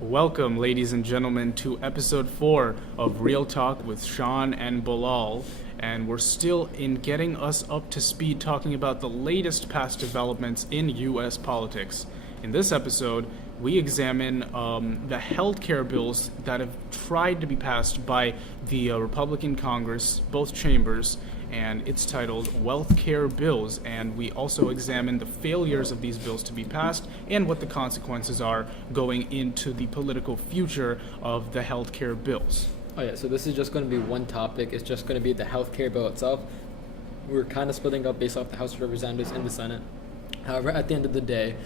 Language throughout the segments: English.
Welcome, ladies and gentlemen, to episode 4 of Real Talk with Shan and Bilal. And we're still in getting us up to speed talking about the latest past developments in U.S. politics. In this episode, we examine the healthcare bills that have tried to be passed by the Republican Congress, both chambers, and it's titled Wealth Care Bills, and we also examine the failures of these bills to be passed and what the consequences are going into the political future of the healthcare bills. Oh yeah, so this is just going to be one topic. It's just going to be the healthcare bill itself. We're kind of splitting up based off the House of Representatives and the Senate. However, at the end of the day,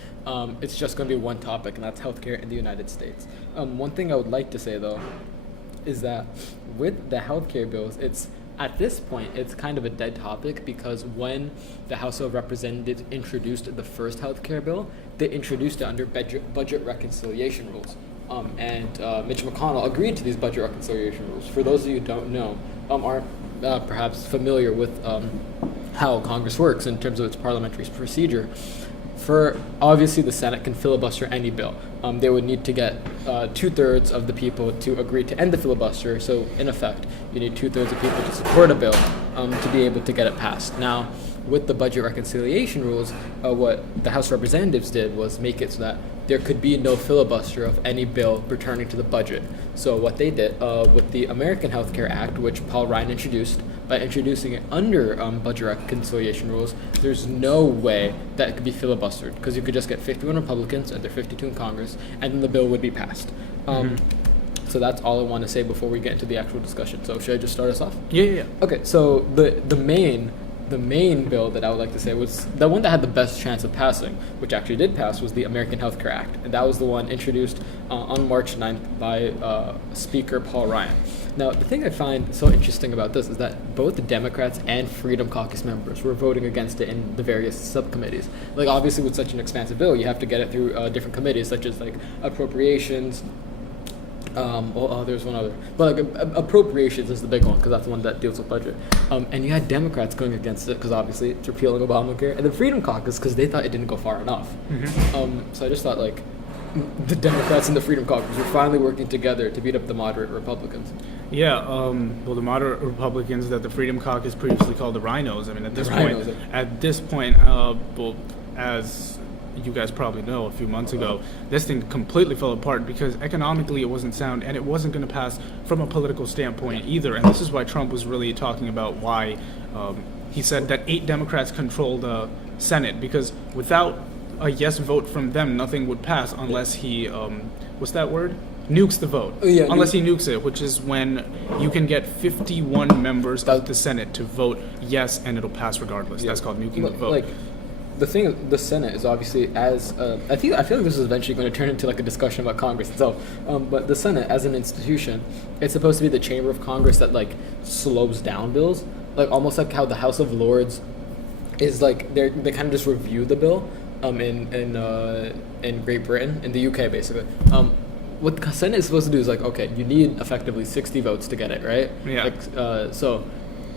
it's just going to be one topic, and that's healthcare in the United States. One thing I would like to say, though, is that with the healthcare bills, at this point, it's kind of a dead topic because when the House of Representatives introduced the first healthcare bill, they introduced it under budget reconciliation rules. And Mitch McConnell agreed to these budget reconciliation rules. For those of you who don't know, aren't perhaps familiar with how Congress works in terms of its parliamentary procedure, obviously the Senate can filibuster any bill. They would need to get 2/3 of the people to agree to end the filibuster. So in effect, you need 2/3 of people to support a bill to be able to get it passed. Now, with the budget reconciliation rules, what the House of Representatives did was make it so that there could be no filibuster of any bill pertaining to the budget. So what they did with the American Health Care Act, which Paul Ryan introduced, by introducing it under budget reconciliation rules, there's no way that it could be filibustered because you could just get 51 Republicans and there are 52 in Congress, and then the bill would be passed. So that's all I want to say before we get into the actual discussion. So should I just start us off? Yeah. Okay, so the main bill that I would like to say was the one that had the best chance of passing, which actually did pass, was the American Health Care Act. And that was the one introduced on March 9th by Speaker Paul Ryan. Now, the thing I find so interesting about this is that both the Democrats and Freedom Caucus members were voting against it in the various subcommittees. Like, obviously, with such an expansive bill, you have to get it through different committees, such as, like, appropriations. There's one other. But like, appropriations is the big one because that's the one that deals with budget. And you had Democrats going against it because obviously it's repealing Obamacare, and the Freedom Caucus because they thought it didn't go far enough. So I just thought like the Democrats and the Freedom Caucus were finally working together to beat up the moderate Republicans. Yeah, well, the moderate Republicans that the Freedom Caucus previously called the Rhinos. I mean, at this point, as you guys probably know, a few months ago, this thing completely fell apart because economically it wasn't sound and it wasn't going to pass from a political standpoint either. And this is why Trump was really talking about why he said that 8 Democrats control the Senate, because without a yes vote from them, nothing would pass unless he, what's that word? Nukes the vote. Unless he nukes it, which is when you can get 51 members of the Senate to vote yes and it'll pass regardless. That's called nuking the vote. The thing, the Senate is obviously I feel like this is eventually going to turn into like a discussion about Congress itself. But the Senate as an institution, it's supposed to be the chamber of Congress that like slows down bills, like almost like how the House of Lords is like they kind of just review the bill in Great Britain, in the UK basically. What the Senate is supposed to do is like, okay, you need effectively 60 votes to get it, right? Yeah. So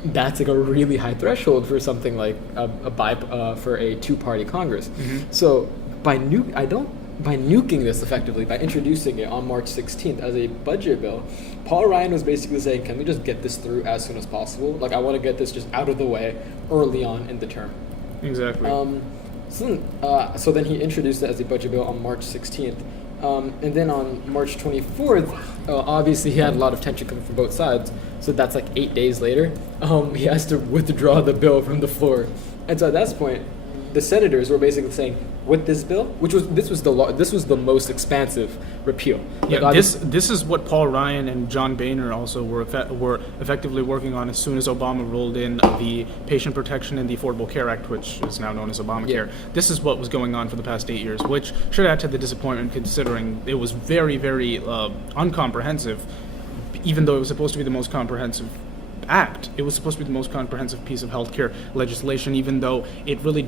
that's like a really high threshold for something like for a two-party Congress. So by nuking this effectively, by introducing it on March 16th as a budget bill, Paul Ryan was basically saying, can we just get this through as soon as possible? Like, I want to get this just out of the way early on in the term. Exactly. So then he introduced it as a budget bill on March 16th. And then on March 24th, obviously he had a lot of tension coming from both sides. So that's like 8 days later. He has to withdraw the bill from the floor. And so at that point, the senators were basically saying, with this bill, this was the most expansive repeal. Yeah, this is what Paul Ryan and John Boehner also were effectively working on as soon as Obama rolled in the Patient Protection and the Affordable Care Act, which is now known as Obamacare. This is what was going on for the past 8 years, which should add to the disappointment considering it was very, very uncomprehensive, even though it was supposed to be the most comprehensive act. It was supposed to be the most comprehensive piece of healthcare legislation, even though it really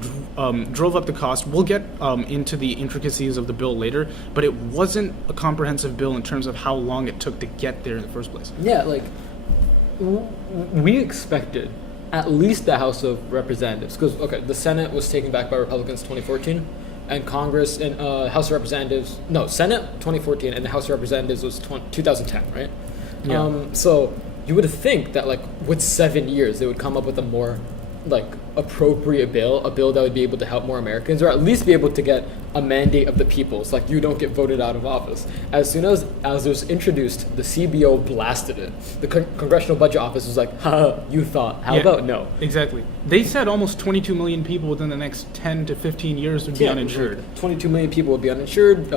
drove up the cost. We'll get into the intricacies of the bill later, but it wasn't a comprehensive bill in terms of how long it took to get there in the first place. Yeah, like, we expected at least the House of Representatives, because, okay, the Senate was taken back by Republicans in 2014, and Congress and House of Representatives, no, Senate 2014, and the House of Representatives was 2010, right? Yeah. So you would think that like with 7 years they would come up with a more like appropriate bill, a bill that would be able to help more Americans, or at least be able to get a mandate of the people. So like you don't get voted out of office. As soon as it was introduced, the CBO blasted it. The Congressional Budget Office was like, "Ha, you thought? How about no?" Exactly. They said almost 22 million people within the next 10 to 15 years would be uninsured. 22 million people would be uninsured.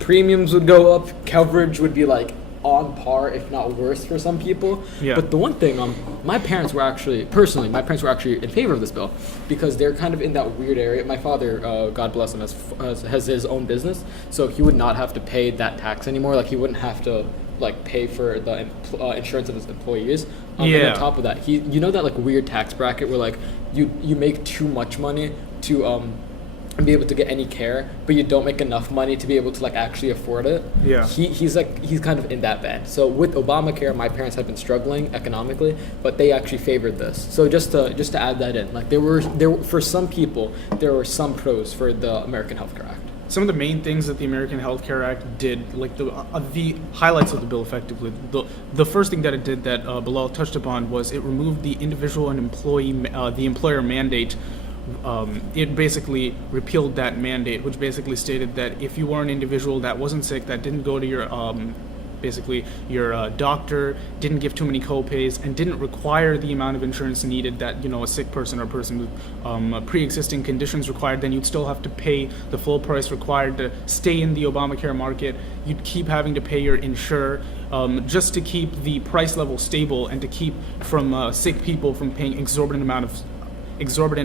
Premiums would go up. Coverage would be like on par, if not worse, for some people. Yeah. But the one thing, my parents were actually in favor of this bill because they're kind of in that weird area. My father, God bless him, has his own business, so he would not have to pay that tax anymore. Like he wouldn't have to like pay for the insurance of his employees. And on top of that, that like weird tax bracket where like you make too much money to be able to get any care, but you don't make enough money to be able to like actually afford it. Yeah. He's kind of in that band. So with Obamacare, my parents had been struggling economically, but they actually favored this. So just to add that in, like there were for some people there were some pros for the American Health Care Act. Some of the main things that the American Health Care Act did, like the highlights of the bill effectively, the first thing that it did that Bilal touched upon was it removed the individual and the employer mandate. It basically repealed that mandate, which basically stated that if you were an individual that wasn't sick, that didn't go to your doctor, didn't give too many co-pays, and didn't require the amount of insurance needed that a sick person or a person with pre-existing conditions required, then you'd still have to pay the full price required to stay in the Obamacare market. You'd keep having to pay your insurer just to keep the price level stable and to keep from sick people from paying exorbitant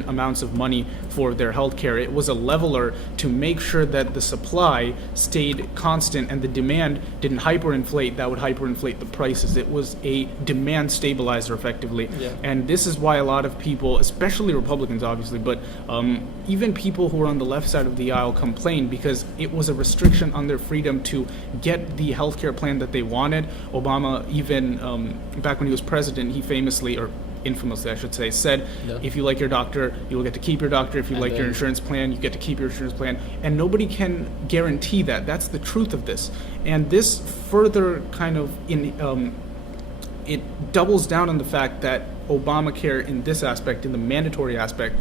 amounts of money for their health care. It was a leveler to make sure that the supply stayed constant and the demand didn't hyperinflate. That would hyperinflate the prices. It was a demand stabilizer effectively. Yeah. And this is why a lot of people, especially Republicans obviously, but even people who are on the left side of the aisle complained because it was a restriction on their freedom to get the health care plan that they wanted. Obama even, back when he was president, he famously, or infamously I should say, said, if you like your doctor, you will get to keep your doctor. If you like your insurance plan, you get to keep your insurance plan. And nobody can guarantee that. That's the truth of this. And this further kind of, it doubles down on the fact that Obamacare in this aspect, in the mandatory aspect,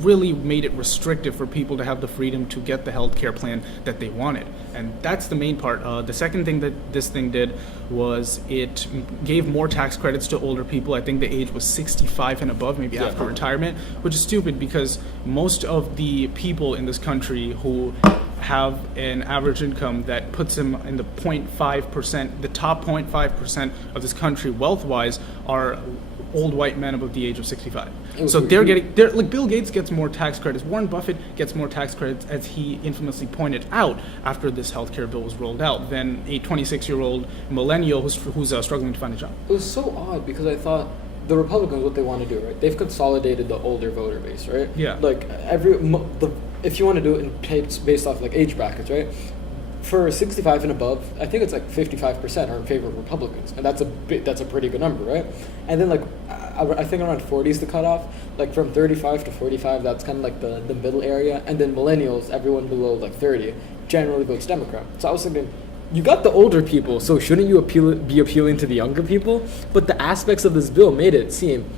really made it restrictive for people to have the freedom to get the health care plan that they wanted. And that's the main part. The second thing that this thing did was it gave more tax credits to older people. I think the age was 65 and above, maybe after retirement, which is stupid because most of the people in this country who have an average income that puts them in the 0.5%, the top 0.5% of this country wealth-wise are old white men above the age of 65. So they're like Bill Gates gets more tax credits. Warren Buffett gets more tax credits, as he infamously pointed out after this healthcare bill was rolled out, than a 26-year-old millennial who's struggling to find a job. It was so odd because I thought the Republicans, what they want to do, right? They've consolidated the older voter base, right? Yeah. Like if you want to do it based off like age brackets, right? For 65 and above, I think it's like 55% are in favor of Republicans, and that's a pretty good number, right? And then like I think around 40 is the cutoff. Like from 35 to 45, that's kind of like the middle area, and then millennials, everyone below like 30, generally votes Democrat. So I was thinking, you got the older people, so shouldn't you be appealing to the younger people? But the aspects of this bill made it seem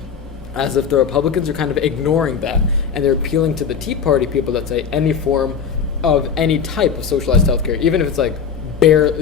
as if the Republicans are kind of ignoring that, and they're appealing to the Tea Party people that say any form of any type of socialized healthcare, even if it's like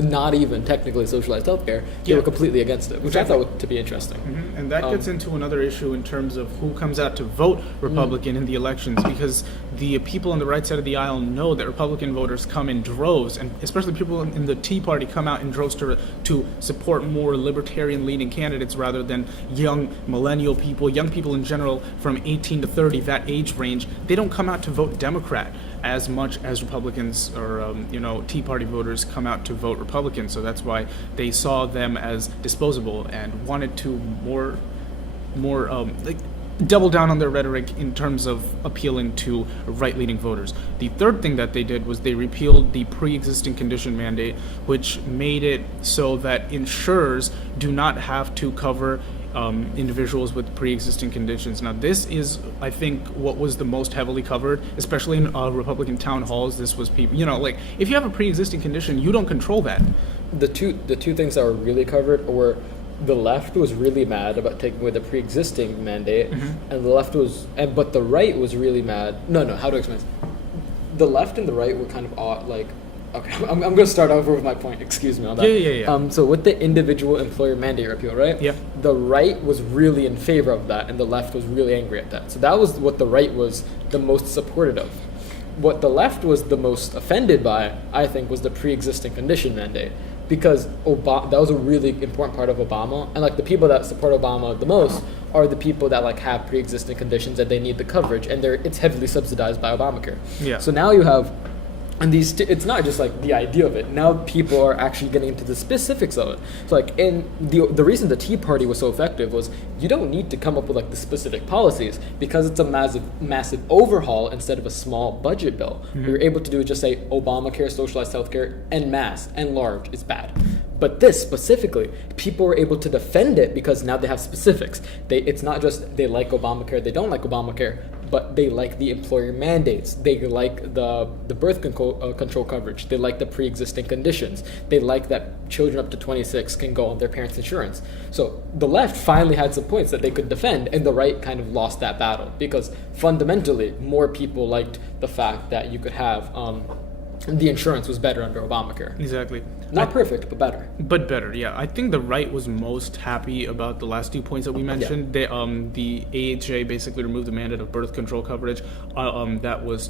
not even technically socialized healthcare, they were completely against it, which I thought to be interesting. Mm-hmm. And that gets into another issue in terms of who comes out to vote Republican in the elections, because the people on the right side of the aisle know that Republican voters come in droves, and especially people in the Tea Party come out in droves to support more libertarian-leaning candidates rather than young millennial people, young people in general from 18 to 30, that age range. They don't come out to vote Democrat as much as Republicans or Tea Party voters come out to vote Republican. So that's why they saw them as disposable and wanted to more double down on their rhetoric in terms of appealing to right-leaning voters. The third thing that they did was they repealed the pre-existing condition mandate, which made it so that insurers do not have to cover individuals with pre-existing conditions. Now, this is, I think, what was the most heavily covered, especially in Republican town halls. This was people, like if you have a pre-existing condition, you don't control that. The two things that were really covered were the left was really mad about taking away the pre-existing mandate, and the left was, but the right was really mad. No, how do I explain this? The left and the right were kind of odd, like. Okay, I'm going to start over with my point. Excuse me on that. Yeah. So with the individual employer mandate repeal, right? Yeah. The right was really in favor of that, and the left was really angry at that. So that was what the right was the most supportive of. What the left was the most offended by, I think, was the pre-existing condition mandate, because that was a really important part of Obama, and like the people that support Obama the most are the people that like have pre-existing conditions and they need the coverage, and it's heavily subsidized by Obamacare. Yeah. So now you have. And it's not just like the idea of it. Now people are actually getting into the specifics of it. So like, in the reason the Tea Party was so effective was you don't need to come up with like the specific policies, because it's a massive overhaul instead of a small budget bill. What you're able to do is just say Obamacare, socialized healthcare, en masse and large is bad. But this specifically, people were able to defend it because now they have specifics. It's not just they like Obamacare, they don't like Obamacare, but they like the employer mandates. They like the birth control coverage. They like the pre-existing conditions. They like that children up to 26 can go on their parents' insurance. So the left finally had some points that they could defend, and the right kind of lost that battle, because fundamentally more people liked the fact that you could have the insurance was better under Obamacare. Exactly. Not perfect, but better. But better, yeah. I think the right was most happy about the last 2 points that we mentioned. Yeah. The AHA basically removed the mandate of birth control coverage that was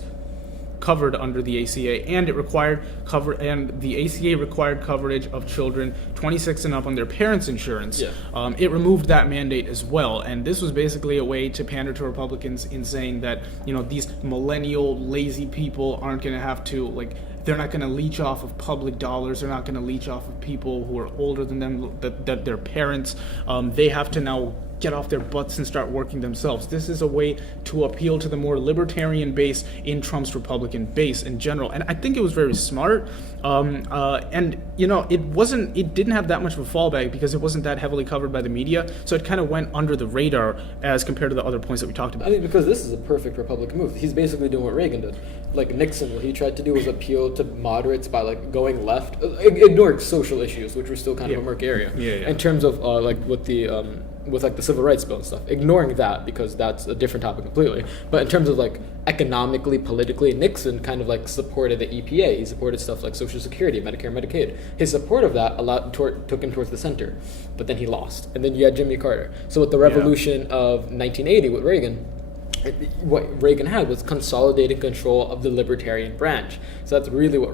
covered under the ACA, and the ACA required coverage of children 26 and up on their parents' insurance. Yeah. It removed that mandate as well, and this was basically a way to pander to Republicans in saying that these millennial lazy people aren't going to have to they're not going to leech off of public dollars. They're not going to leech off of people who are older than them, that their parents. They have to now get off their butts and start working themselves. This is a way to appeal to the more libertarian base in Trump's Republican base in general. And I think it was very smart. And it didn't have that much of a fallback because it wasn't that heavily covered by the media. So it kind of went under the radar as compared to the other points that we talked about. I mean, because this is a perfect Republican move. He's basically doing what Reagan did. Like Nixon, what he tried to do was appeal to moderates by going left, ignoring social issues, which were still kind of a murky area. Yeah. In terms of with the civil rights bill and stuff, ignoring that because that's a different topic completely. But in terms of economically, politically, Nixon kind of supported the EPA. He supported stuff like Social Security, Medicare, Medicaid. His support of that took him towards the center, but then he lost. And then you had Jimmy Carter. So with the revolution of 1980 with Reagan, what Reagan had was consolidating control of the libertarian branch. So that's really what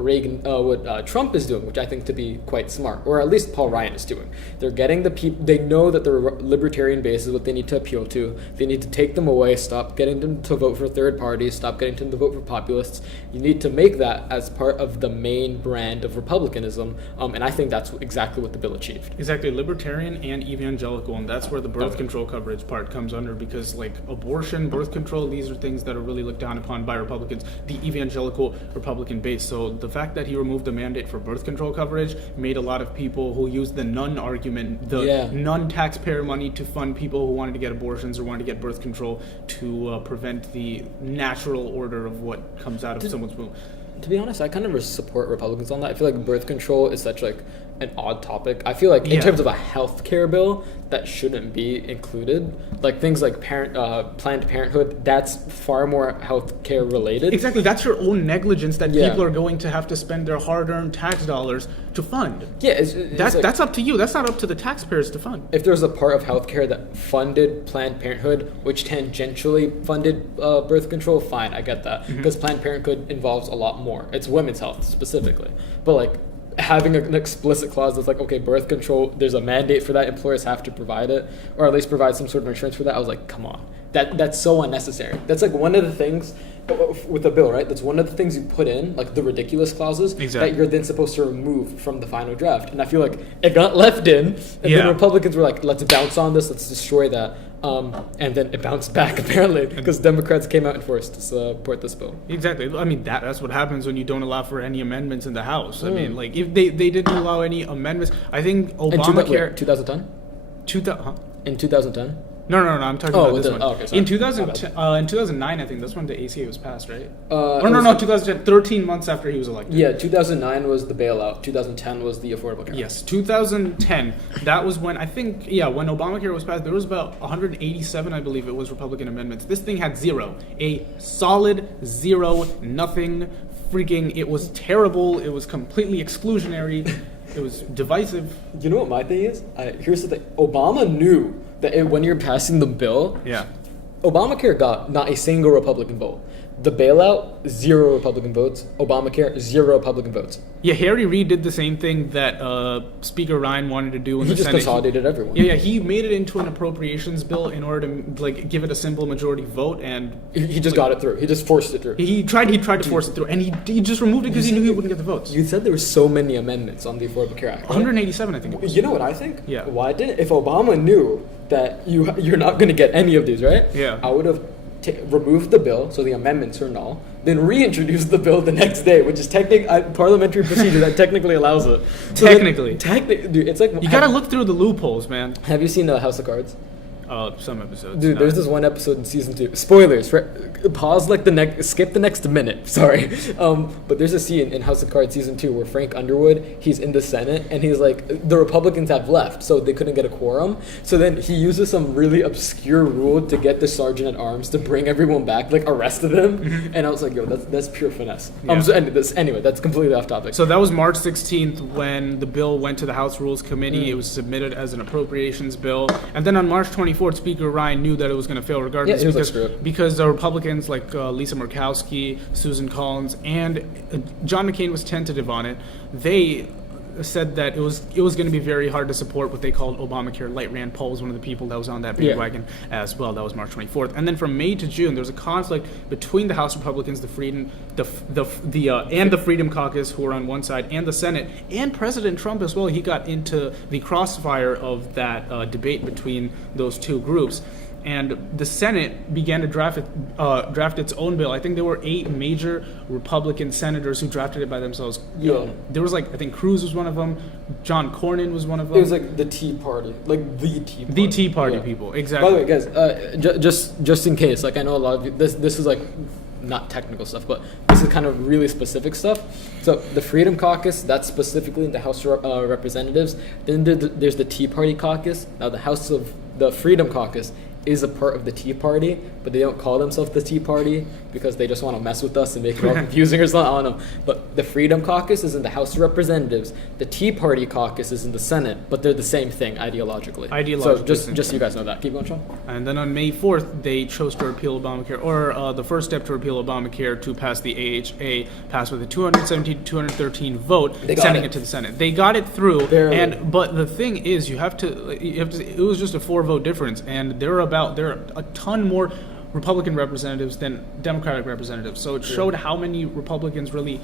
Trump is doing, which I think to be quite smart, or at least Paul Ryan is doing. They're getting the people. They know that the libertarian base is what they need to appeal to. They need to take them away. Stop getting them to vote for third parties. Stop getting them to vote for populists. You need to make that as part of the main brand of republicanism, and I think that's exactly what the bill achieved. Exactly, libertarian and evangelical, and that's where the birth control coverage part comes under, because abortion, birth control, these are things that are really looked down upon by Republicans, the evangelical Republican base. So the fact that he removed the mandate for birth control coverage made a lot of people who used the none argument, non-taxpayer money to fund people who wanted to get abortions or wanted to get birth control to prevent the natural order of what comes out of someone's womb. To be honest, I kind of support Republicans on that. I feel like birth control is such an odd topic. I feel like in terms of a health care bill, that shouldn't be included. Things like Planned Parenthood, that's far more health care related. Exactly, that's your own negligence that people are going to have to spend their hard-earned tax dollars to fund. Yeah, that's up to you. That's not up to the taxpayers to fund. If there's a part of healthcare that funded Planned Parenthood, which tangentially funded birth control, fine, I get that, because Planned Parenthood involves a lot more. It's women's health specifically, but having an explicit clause that's okay, birth control, there's a mandate for that, employers have to provide it, or at least provide some sort of insurance for that. I was come on, that's so unnecessary. That's one of the things with the bill, right? That's one of the things you put in, the ridiculous clauses that you're then supposed to remove from the final draft. And I feel it got left in, and then Republicans were let's bounce on this, let's destroy that. And then it bounced back apparently because Democrats came out and forced to support this bill. Exactly. I mean, that's what happens when you don't allow for any amendments in the House. I mean, if they didn't allow any amendments, I think Obamacare... 2010? In 2010? No, I'm talking Oh, about with this the- one. oh, okay, sorry. In 2009, I think that's when the ACA was passed, right? It no, was- 2010, 13 months after he was elected. Yeah, 2009 was the bailout. 2010 was the Affordable Care Act. Yes, 2010. That was when I think, when Obamacare was passed, there was about 187, I believe it was, Republican amendments. This thing had zero, a solid zero, nothing. Freaking, it was terrible. It was completely exclusionary. It was divisive. You know what my thing is? Here's the thing. Obama knew that when you're passing the bill, Yeah. Obamacare got not a single Republican vote. The bailout, 0 Republican votes. Obamacare, 0 Republican votes. Yeah, Harry Reid did the same thing that Speaker Ryan wanted to do in He the just Senate. consolidated everyone. Yeah, he made it into an appropriations bill in order to give it a simple majority vote, and He just got it through. He just forced it through. he tried to force it through, and he just removed it because he knew he wouldn't get the votes. You said there were so many amendments on the Affordable Care Act. Right? 187, I think it was. You know what I think? Yeah. Why didn't? If Obama knew that you're not going to get any of these, right? Yeah. I would have removed the bill, so the amendments are null. Then reintroduced the bill the next day, which is parliamentary procedure that technically allows it. So Technically. dude, it's like You gotta look through the loopholes, man. Have you seen House of Cards? Some episodes. Dude, no. there's this one episode in season 2. Spoilers. Pause like skip the next minute. Sorry. But there's a scene in House of Cards season 2 where Frank Underwood, he's in the Senate and he's like, the Republicans have left, so they couldn't get a quorum. So then he uses some really obscure rule to get the sergeant at arms to bring everyone back, like arrested them. And I was like, yo, that's pure finesse. Yeah. Anyway, that's completely off topic. So that was March 16th when the bill went to the House Rules Committee. It was submitted as an appropriations bill. And then on March 24th, Speaker Ryan knew that it was going to fail regardless Yeah, he was like, "Screw it." because the Republicans like Lisa Murkowski, Susan Collins, and John McCain was tentative on it. They said that it was going to be very hard to support what they called Obamacare light. Rand Paul was one of the people that was on that bandwagon as well. That was March 24th. And then from May to June, there was a conflict between the House Republicans, and the Freedom Caucus, who were on one side, and the Senate, and President Trump as well. He got into the crossfire of that debate between those two groups. And the Senate began to draft its own bill. I think there were 8 major Republican senators who drafted it by themselves. Yeah. There was I think Cruz was one of them. John Cornyn was one of them. It was like the Tea Party, like the Tea Party. The Tea Party Yeah. people, exactly. By the way, guys, just in case, like I know a lot of you, this is like not technical stuff, but this is kind of really specific stuff. So the Freedom Caucus, that's specifically in the House of Representatives. Then there's the Tea Party caucus. Now the Freedom Caucus is a part of the Tea Party, but they don't call themselves the Tea Party because they just want to mess with us and make it all confusing or something. I don't know. But the Freedom Caucus is in the House of Representatives. The Tea Party caucus is in the Senate, but they're the same thing ideologically. So just so you guys know that. Keep going, Sean. And then on May 4th, they chose to repeal Obamacare, or the first step to repeal Obamacare to pass the AHA, passed with a 217-213 vote, sending it to the Senate. They got it through, but the thing is, you have to. It was just a 4-vote difference, and there are a ton more Republican representatives than Democratic representatives. So it showed how many Republicans really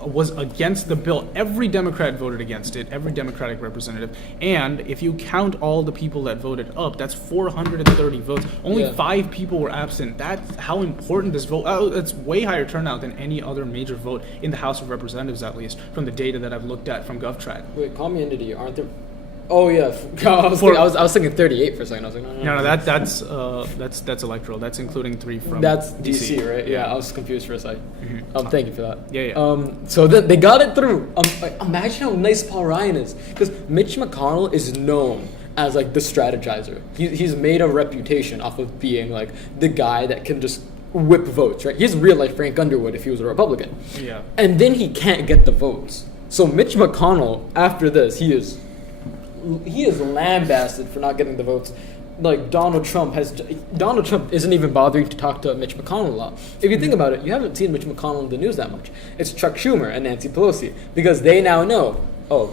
was against the bill. Every Democrat voted against it, every Democratic representative. And if you count all the people that voted up, that's 430 votes. Only 5 people were absent. That's how important this vote. It's way higher turnout than any other major vote in the House of Representatives, at least from the data that I've looked at from GovTrack. Wait, call me entity. Aren't there? Oh yeah, I was thinking 38 for a second. I was like, no. That's electoral. That's including 3 from That's DC, right? Yeah, I was confused for a second. Mm-hmm. Thank you for that. Yeah. So then they got it through. Imagine how nice Paul Ryan is, because Mitch McConnell is known as like the strategizer. He's made a reputation off of being like the guy that can just whip votes, right? He's real like Frank Underwood if he was a Republican. Yeah. And then he can't get the votes. So Mitch McConnell, after this, he is lambasted for not getting the votes. Like Donald Trump isn't even bothering to talk to Mitch McConnell a lot. If you think about it, you haven't seen Mitch McConnell in the news that much. It's Chuck Schumer and Nancy Pelosi, because they now know,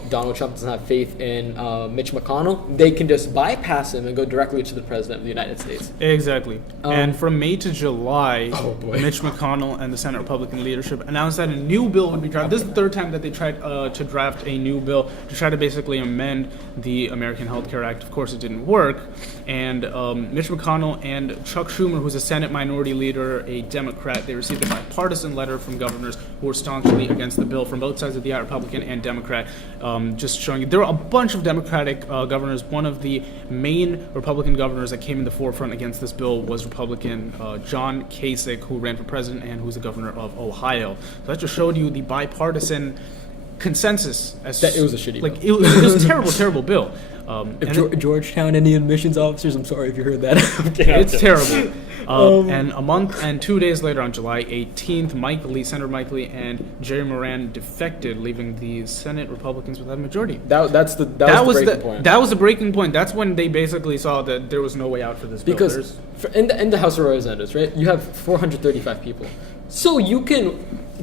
Donald Trump doesn't have faith in Mitch McConnell. They can just bypass him and go directly to the President of the United States. Exactly. And from May to July, Mitch McConnell and the Senate Republican leadership announced that a new bill would be drafted. This is the 3rd time that they tried to draft a new bill to try to basically amend the American Health Care Act. Of course, it didn't work. And Mitch McConnell and Chuck Schumer, who's a Senate minority leader, a Democrat, they received a bipartisan letter from governors who were staunchly against the bill from both sides of the aisle, Republican and Democrat. just showing you there are a bunch of Democratic governors. One of the main Republican governors that came in the forefront against this bill was Republican John Kasich, who ran for president and who's the governor of Ohio. So that just showed you the bipartisan consensus. That it was a shitty like bill. it was a terrible bill. Georgetown, any admissions officers, I'm sorry if you heard that. It's terrible. And a month and 2 days later, on July 18th, Senator Mike Lee and Jerry Moran defected, leaving the Senate Republicans without a majority. That was the breaking point. That was the breaking point. That's when they basically saw that there was no way out for this bill. Because in the House of Representatives, right, you have 435 people. So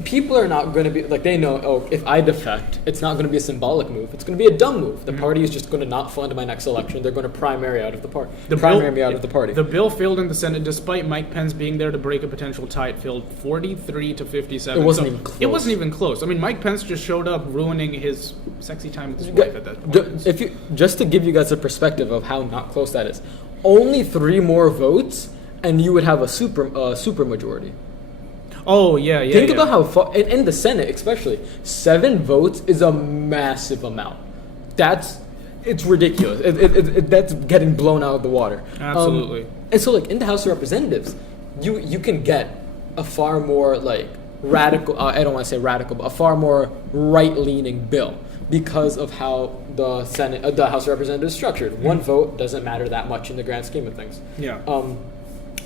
people are not going to be, like, they know, oh, if I defect, it's not going to be a symbolic move. It's going to be a dumb move. The party is just going to not fund my next election. They're going to primary out of the party. The bill failed in the Senate, despite Mike Pence being there to break a potential tie. It failed 43 to 57. It wasn't even close. It wasn't even close. I mean, Mike Pence just showed up ruining his sexy time with his wife at that point. Just to give you guys a perspective of how not close that is, only 3 more votes, and you would have a super majority. Oh, yeah. Think about how far, in the Senate especially, 7 votes is a massive amount. It's ridiculous. That's getting blown out of the water. Absolutely. And so, like, in the House of Representatives, you can get a far more, like, radical, I don't want to say radical, but a far more right-leaning bill because of how the House of Representatives is structured. Mm-hmm. 1 vote doesn't matter that much in the grand scheme of things. Yeah.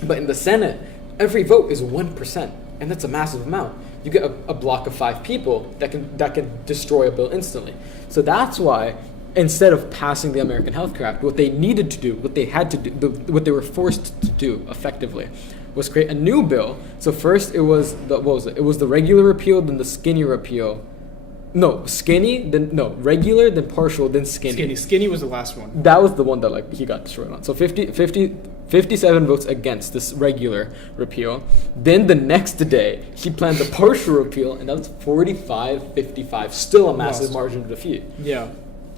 But in the Senate, every vote is 1%. And that's a massive amount. You get a block of 5 people that can destroy a bill instantly. So that's why, instead of passing the American Health Care Act, what they needed to do, what they had to do, what they were forced to do effectively, was create a new bill. So first it was It was the regular repeal, then the skinny repeal. No, regular, then partial, then skinny. Skinny was the last one. That was the one that, like, he got destroyed on. So 57 votes against this regular repeal. Then the next day, he planned the partial repeal, and that was 45-55. Still a massive margin of defeat. Yeah.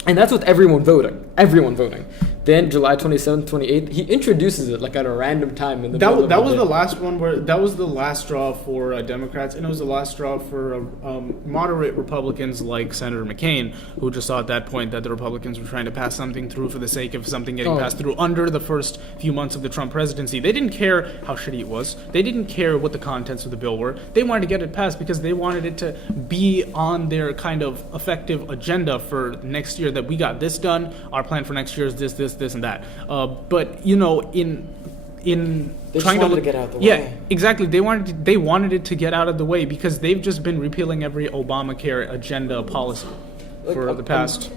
And that's with everyone voting. Then July 27th, 28th, he introduces it, like, at a random time in the middle of the day. That was the last one that was the last straw for Democrats, and it was the last straw for moderate Republicans like Senator McCain, who just saw at that point that the Republicans were trying to pass something through for the sake of something getting passed through under the first few months of the Trump presidency. They didn't care how shitty it was. They didn't care what the contents of the bill were. They wanted to get it passed because they wanted it to be on their kind of effective agenda for next year, that we got this done, our plan for next year is this, and that. But, you know, in they trying to get out of the way. Yeah, exactly. They wanted it to get out of the way because they've just been repealing every Obamacare agenda policy for the past.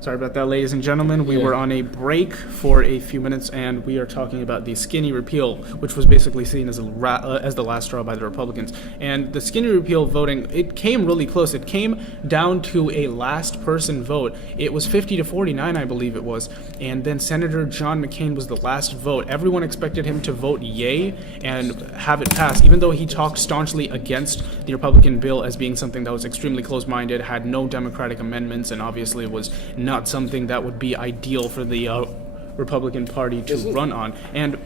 Sorry about that, ladies and gentlemen. We were on a break for a few minutes, and we are talking about the skinny repeal, which was basically seen as the last straw by the Republicans. And the skinny repeal voting, it came really close. It came down to a last-person vote. It was 50 to 49, I believe it was. And then Senator John McCain was the last vote. Everyone expected him to vote yay and have it pass, even though he talked staunchly against the Republican bill as being something that was extremely close-minded, had no Democratic amendments, and obviously was not something that would be ideal for the Republican Party to run on. And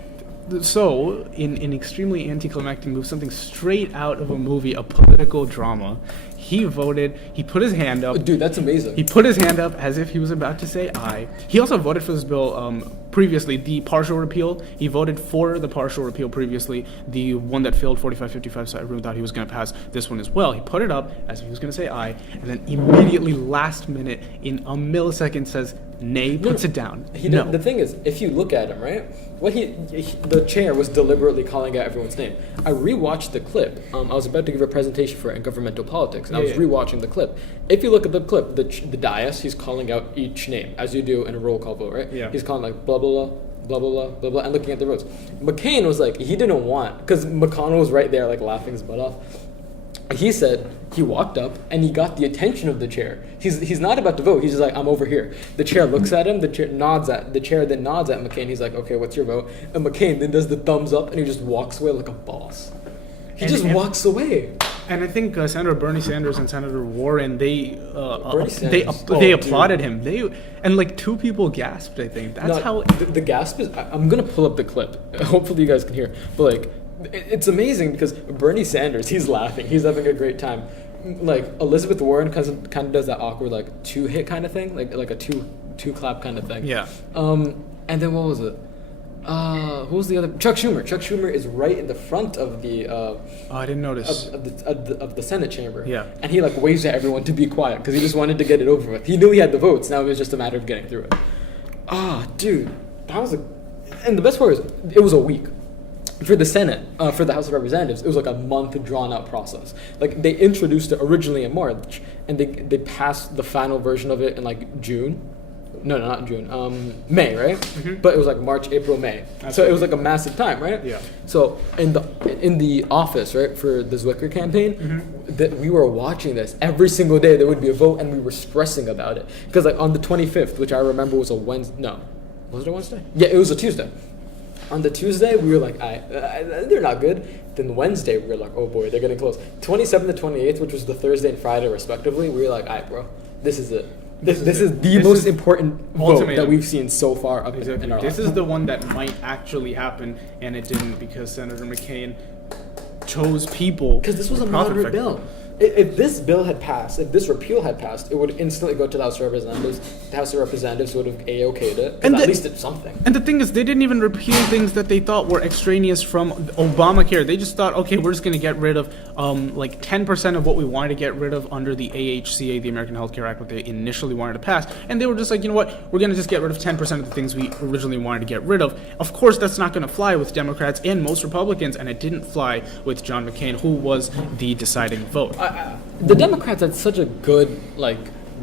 so, in extremely anticlimactic move, something straight out of a movie, a political drama, he voted, he put his hand up. Dude, that's amazing. He put his hand up as if he was about to say aye. He also voted for this bill previously, the partial repeal. He voted for the partial repeal previously, the one that failed 45-55, so everyone thought he was going to pass this one as well. He put it up as if he was going to say aye, and then immediately, last minute, in a millisecond, says nay, puts it down. The thing is, if you look at him, right, the chair was deliberately calling out everyone's name. I rewatched the clip. I was about to give a presentation for it in governmental politics, and I was rewatching the clip. If you look at the clip, the dais, he's calling out each name, as you do in a roll call vote, right? Yeah. He's calling like blah, blah, blah, blah, blah, blah, blah, blah, and looking at the votes. McCain was like, he didn't want, because McConnell was right there, like, laughing his butt off. He said he walked up and he got the attention of the chair. He's not about to vote. He's just like, I'm over here. The chair looks at him. The chair then nods at McCain. He's like, okay, what's your vote? And McCain then does the thumbs up and he just walks away like a boss. He just walks away. And I think Senator Bernie Sanders and Senator Warren, they applauded him. And like 2 people gasped. I think that's how the gasp is. I'm gonna pull up the clip. Hopefully you guys can hear. But like, it's amazing because Bernie Sanders, he's laughing. He's having a great time. like Elizabeth Warren kind of does that awkward like 2-hit kind of thing, like a two clap kind of thing. Yeah. And then what was it? Who was the other? Chuck Schumer. Chuck Schumer is right in the front of the. I didn't notice. Of the Senate chamber. Yeah. And he like waves at everyone to be quiet because he just wanted to get it over with. He knew he had the votes. Now it was just a matter of getting through it. Dude, that was and the best part is it was a week. For the Senate, for the House of Representatives, it was like a month drawn out process. Like they introduced it originally in March, and they passed the final version of it in like June. No, not June. May, right? Mm-hmm. But it was like March, April, May. So it was like a massive time, right? Yeah. So in the office, right, for the Zwicker campaign, that we were watching this every single day. There would be a vote, and we were stressing about it because like on the 25th, which I remember was a Wednesday. No, was it a Wednesday? Yeah, it was a Tuesday. On the Tuesday, we were like, they're not good. Then Wednesday, we were like, oh boy, they're getting close. 27th to 28th, which was the Thursday and Friday respectively, we were like, bro, this is it. This is the most important vote that we've seen so far up in our life. This is the one that might actually happen, and it didn't because Senator McCain chose people. Because this was a moderate bill. If this bill had passed, if this repeal had passed, it would instantly go to the House of Representatives. The House of Representatives would have A-okayed it. And at least it's something. And the thing is, they didn't even repeal things that they thought were extraneous from Obamacare. They just thought, okay, we're just going to get rid of like 10% of what we wanted to get rid of under the AHCA, the American Health Care Act, what they initially wanted to pass. And they were just like, you know what, we're going to just get rid of 10% of the things we originally wanted to get rid of. Of course, that's not going to fly with Democrats and most Republicans, and it didn't fly with John McCain, who was the deciding vote. The Democrats had such a good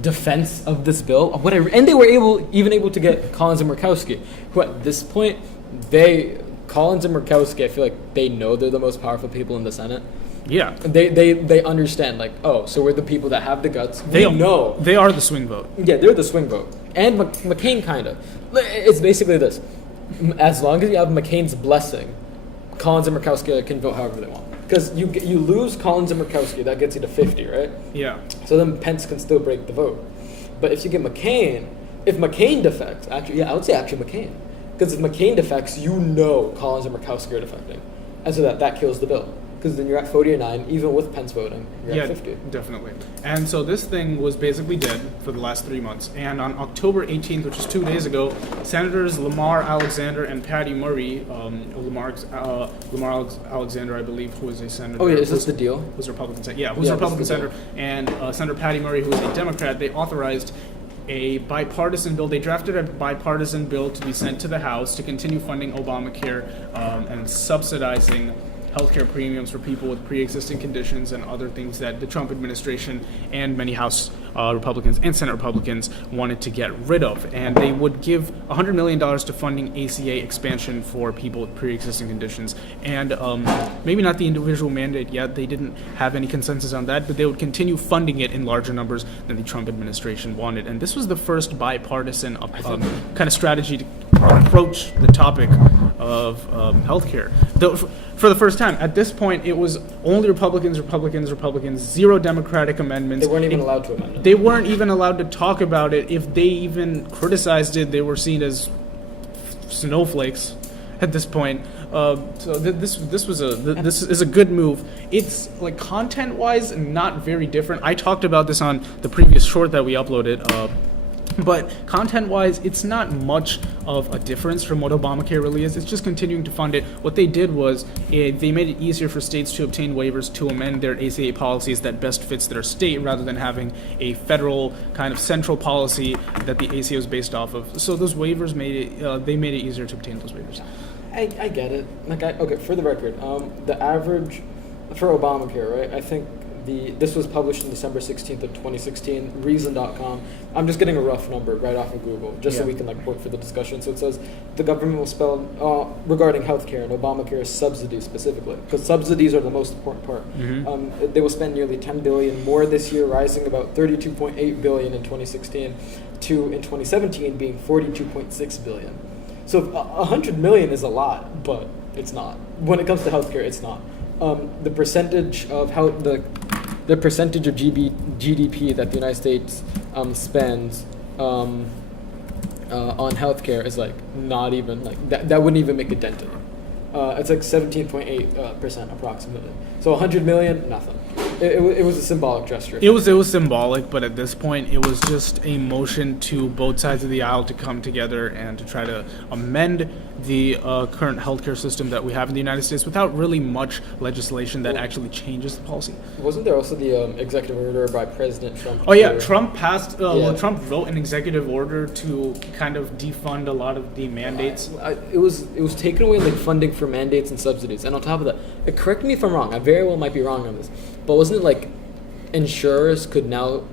defense of this bill, and they were able to get Collins and Murkowski, who at this point Collins and Murkowski, I feel like they know they're the most powerful people in the Senate. Yeah, they understand so we're the people that have the guts. They know they are the swing vote. Yeah, they're the swing vote, and McCain kind of. It's basically this: as long as you have McCain's blessing, Collins and Murkowski can vote however they want. Because you lose Collins and Murkowski, that gets you to 50, right? Yeah. So then Pence can still break the vote. But if you get McCain, if McCain defects, I would say McCain. Because if McCain defects, Collins and Murkowski are defecting. And so that kills the bill. Because then you're at 49, even with Pence voting, you're at 50. Definitely. And so this thing was basically dead for the last 3 months. And on October 18th, which is 2 days ago, Senators Lamar Alexander and Patty Murray, Lamar Alexander, I believe, who is a senator. Oh, yeah, is this the deal? Was a Republican senator. Yeah, was a Republican senator. And Senator Patty Murray, who is a Democrat, they authorized a bipartisan bill. They drafted a bipartisan bill to be sent to the House to continue funding Obamacare and subsidizing healthcare premiums for people with pre-existing conditions and other things that the Trump administration and many House Republicans and Senate Republicans wanted to get rid of. And they would give $100 million to funding ACA expansion for people with pre-existing conditions. And maybe not the individual mandate yet. They didn't have any consensus on that, but they would continue funding it in larger numbers than the Trump administration wanted. And this was the first bipartisan kind of strategy to approach the topic of healthcare. For the first time, at this point, it was only Republicans, 0 Democratic amendments. They weren't even allowed to amend it. They weren't even allowed to talk about it. If they even criticized it, they were seen as snowflakes at this point. This is a good move. It's content-wise not very different. I talked about this on the previous short that we uploaded. But content-wise, it's not much of a difference from what Obamacare really is. It's just continuing to fund it. What they did was they made it easier for states to obtain waivers to amend their ACA policies that best fits their state rather than having a federal kind of central policy that the ACA was based off of. So those waivers made it easier to obtain those waivers. I get it. Okay, for the record, the average for Obamacare, right? I think this was published on December 16th of 2016, Reason.com. I'm just getting a rough number right off of Google, just so we can quote for the discussion. So it says, the government will spend, regarding healthcare and Obamacare subsidies specifically, because subsidies are the most important part. Mm-hmm. They will spend nearly $10 billion more this year, rising about $32.8 billion in 2016 to, in 2017, being $42.6 billion. So $100 million is a lot, but it's not. When it comes to healthcare, it's not. The percentage of the percentage of GDP that the United States spends on healthcare is not even that wouldn't even make a dent in it. It's 17.8% approximately. So 100 million, nothing. It was a symbolic gesture. It was symbolic, but at this point, it was just a motion to both sides of the aisle to come together and to try to amend the current healthcare system that we have in the United States without really much legislation that actually changes the policy. Wasn't there also the executive order by President Trump? Oh yeah, Trump passed. Trump wrote an executive order to kind of defund a lot of the mandates. It was taken away like funding for mandates and subsidies, and on top of that, correct me if I'm wrong. I very well might be wrong on this, but wasn't it like insurers could now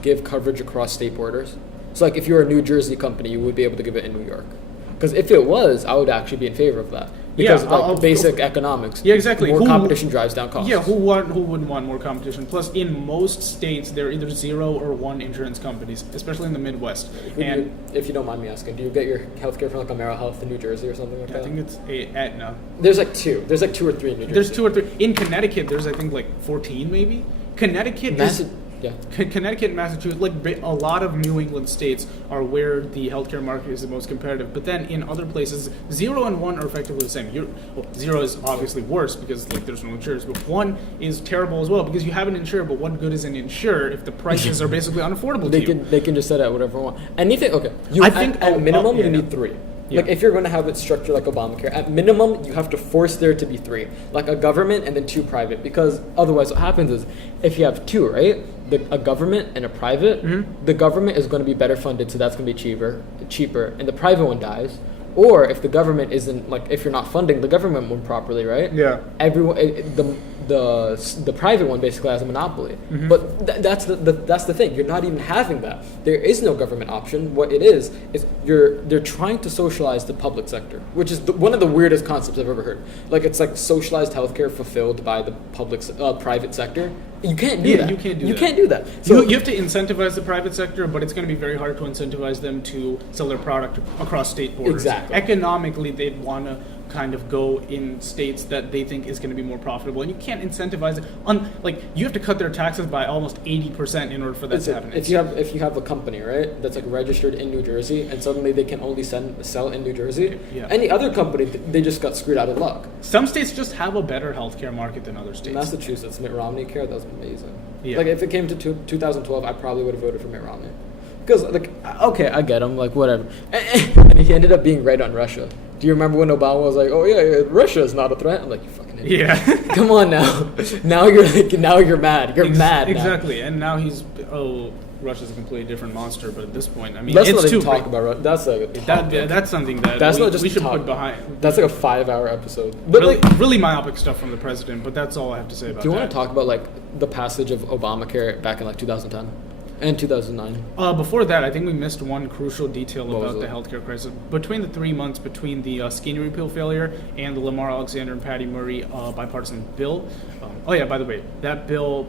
give coverage across state borders? So like if you're a New Jersey company, you would be able to give it in New York. Because if it was, I would actually be in favor of that. Because of basic economics. Yeah, exactly. More competition drives down costs. Yeah, who wouldn't want more competition? Plus, in most states, there are either 0 or 1 insurance companies, especially in the Midwest. If you don't mind me asking, do you get your healthcare from like AmeriHealth in New Jersey or something like that? I think it's Aetna. There's like 2. There's like 2 or 3 in New Jersey. There's 2 or 3. In Connecticut, there's I think like 14 maybe. Connecticut and Massachusetts, like a lot of New England states are where the healthcare market is the most competitive. But then in other places, 0 and 1 are effectively the same. 0 is obviously worse because like there's no insurers, but 1 is terrible as well because you have an insurer. But what good is an insurer if the prices are basically unaffordable to you? They can just set out whatever they want. Anything okay. At minimum you need 3. Yeah. Like if you're going to have it structured like Obamacare, at minimum you have to force there to be 3, like a government and then 2 private. Because otherwise, what happens is if you have 2, right, a government and a private, the government is going to be better funded, so that's going to be cheaper, and the private one dies. Or if the government isn't like if you're not funding the government one properly, right? Yeah. Everyone the private one basically has a monopoly. But that's the thing. You're not even having that. There is no government option. What it is they're trying to socialize the public sector, which is one of the weirdest concepts I've ever heard. Like it's like socialized healthcare fulfilled by the private sector. You can't do that. You can't do that. So you have to incentivize the private sector, but it's going to be very hard to incentivize them to sell their product across state borders. Exactly. Economically, they'd want to kind of go in states that they think is going to be more profitable, and you can't incentivize it. You have to cut their taxes by almost 80% in order for that to happen. If you have a company, right, that's like registered in New Jersey, and suddenly they can only sell in New Jersey, any other company they just got screwed out of luck. Some states just have a better healthcare market than other states. Massachusetts, Mitt Romney care, that was amazing. Yeah. Like if it came to 2012, I probably would have voted for Mitt Romney. Because like okay, I get him, like whatever, and he ended up being right on Russia. Do you remember when Obama was like, "Oh yeah, Russia is not a threat"? I'm like, you fucking idiot. Yeah. Come on now. Now you're mad. You're mad. Exactly. Now. And now Russia's a completely different monster. But at this point, I mean, let's it's not even talk about Russia. That's something that we should put behind. That's like a 5-hour episode. But really myopic stuff from the president. But that's all I have to say about that. Do you want to talk about like the passage of Obamacare back in like 2010? And 2009. Before that, I think we missed one crucial detail about the healthcare crisis. Between the 3 months between the Skinny repeal failure and the Lamar Alexander and Patty Murray bipartisan bill. By the way, that bill,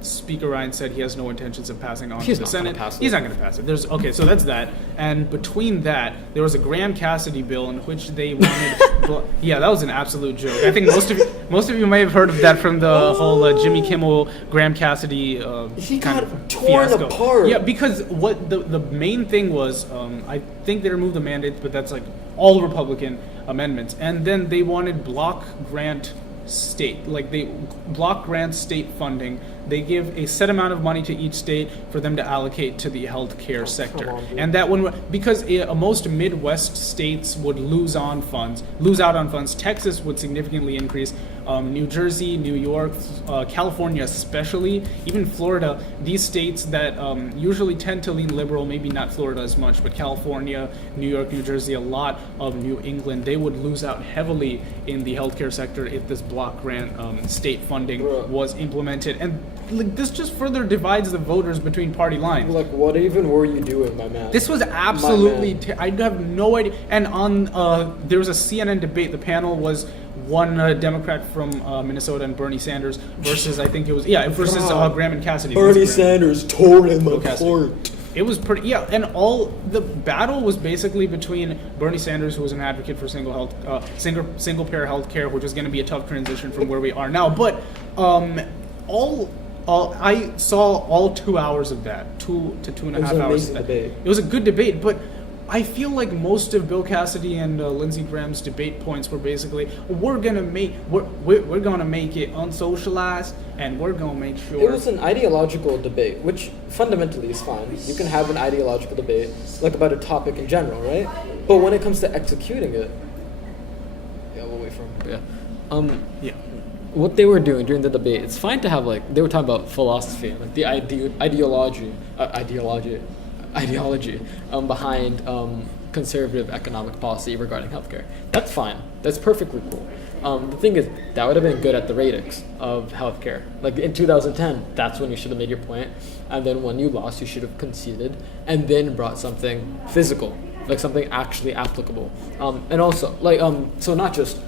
Speaker Ryan said he has no intentions of passing on to the Senate. He's not going to pass it. So that's that. And between that, there was a Graham Cassidy bill in which they wanted. Yeah, that was an absolute joke. I think most of you may have heard of that from the whole Jimmy Kimmel Graham Cassidy he kind got of torn fiasco. Apart. Yeah, because what the main thing was, I think they removed the mandates, but that's like all Republican amendments, and then they wanted block grant state funding. They give a set amount of money to each state for them to allocate to the healthcare sector, and that one because most Midwest states would lose out on funds. Texas would significantly increase. New Jersey, New York, California especially, even Florida, these states that usually tend to lean liberal, maybe not Florida as much, but California, New York, New Jersey, a lot of New England, they would lose out heavily in the healthcare sector if this block grant state funding was implemented. And this just further divides the voters between party lines. Like, what even were you doing, my man? This was absolutely... I have no idea. And there was a CNN debate. The panel was one Democrat from Minnesota and Bernie Sanders versus, I think it was... Yeah, versus Graham and Cassidy. Bernie Sanders tore in the court. It was pretty... Yeah, and the battle was basically between Bernie Sanders, who was an advocate for single-payer health care, which was going to be a tough transition from where we are now. But I saw all 2 hours of that, 2 to 2.5 hours of that. Debate. It was a good debate, but I feel like most of Bill Cassidy and Lindsey Graham's debate points were basically, we're gonna make it unsocialized, and we're gonna make sure. It was an ideological debate, which fundamentally is fine. You can have an ideological debate, like about a topic in general, right? But when it comes to executing it, yeah, we'll wait for him. Yeah. Yeah. What they were doing during the debate, it's fine to have like they were talking about philosophy, like the ideology behind conservative economic policy regarding healthcare. That's fine. That's perfectly cool. The thing is, that would have been good at the ratings of healthcare. Like in 2010, that's when you should have made your point, and then when you lost, you should have conceded, and then brought something physical, like something actually applicable, and also like so not just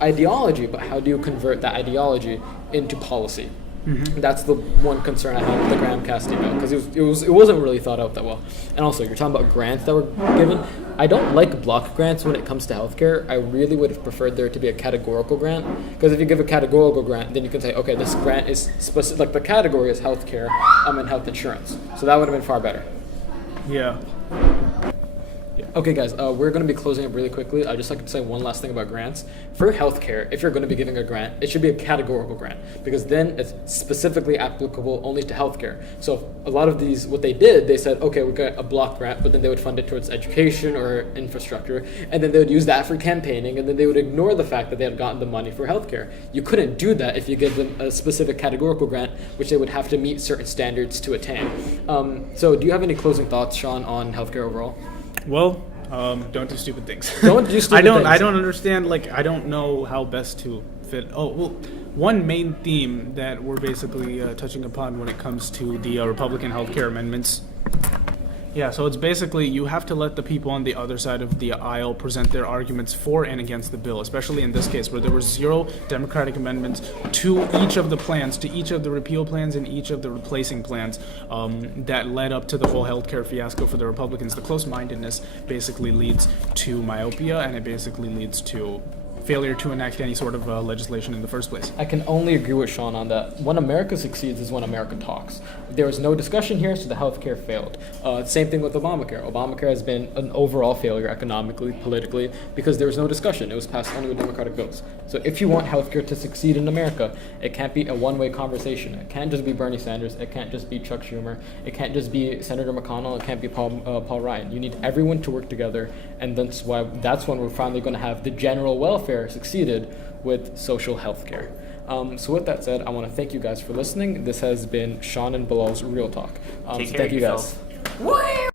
ideology, but how do you convert that ideology into policy? Mm-hmm. That's the one concern I had with the Graham Cassidy bill, because it wasn't really thought out that well. And also, you're talking about grants that were given. I don't like block grants when it comes to healthcare. I really would have preferred there to be a categorical grant, because if you give a categorical grant, then you can say, okay, this grant is specific. Like the category is healthcare, and health insurance. So that would have been far better. Yeah. Okay, guys, we're going to be closing up really quickly. I'd just like to say one last thing about grants. For healthcare, if you're going to be giving a grant, it should be a categorical grant, because then it's specifically applicable only to healthcare. So a lot of these, what they did, they said, okay, we got a block grant, but then they would fund it towards education or infrastructure, and then they would use that for campaigning, and then they would ignore the fact that they had gotten the money for healthcare. You couldn't do that if you give them a specific categorical grant, which they would have to meet certain standards to attain. So do you have any closing thoughts, Sean, on healthcare overall? Well, don't do stupid things. Don't do stupid things. I don't understand. Like, I don't know how best to fit. Oh, well, one main theme that we're basically touching upon when it comes to the Republican healthcare amendments. Yeah, so it's basically you have to let the people on the other side of the aisle present their arguments for and against the bill, especially in this case where there were 0 Democratic amendments to each of the plans, to each of the repeal plans and each of the replacing plans that led up to the whole healthcare fiasco for the Republicans. The close-mindedness basically leads to myopia, and it basically leads to failure to enact any sort of legislation in the first place. I can only agree with Sean on that. When America succeeds is when America talks. There was no discussion here, so the healthcare failed. Same thing with Obamacare. Obamacare has been an overall failure economically, politically, because there was no discussion. It was passed only with Democratic votes. So if you want healthcare to succeed in America, it can't be a one-way conversation. It can't just be Bernie Sanders. It can't just be Chuck Schumer. It can't just be Senator McConnell. It can't be Paul Ryan. You need everyone to work together, and that's when we're finally going to have the general welfare succeeded with social health care. So with that said, I want to thank you guys for listening. This has been Shan and Bilal's Real Talk. Take care Thank of you guys. yourself.